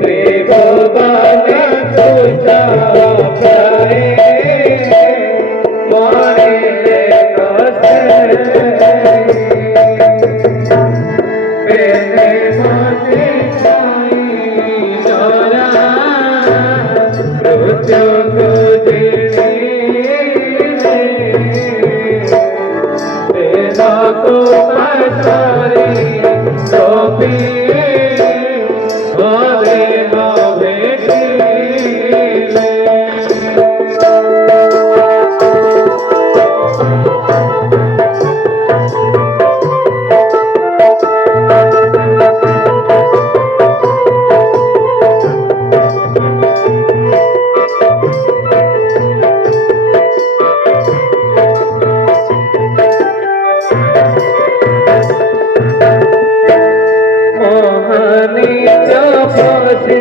त्रिभुवन तुझा प्यारे मानिले कसे मेरे माथे छाई चोरा मृत्यु को तेरा को पछारी गोपी हरे हरे मोहनी जो बसे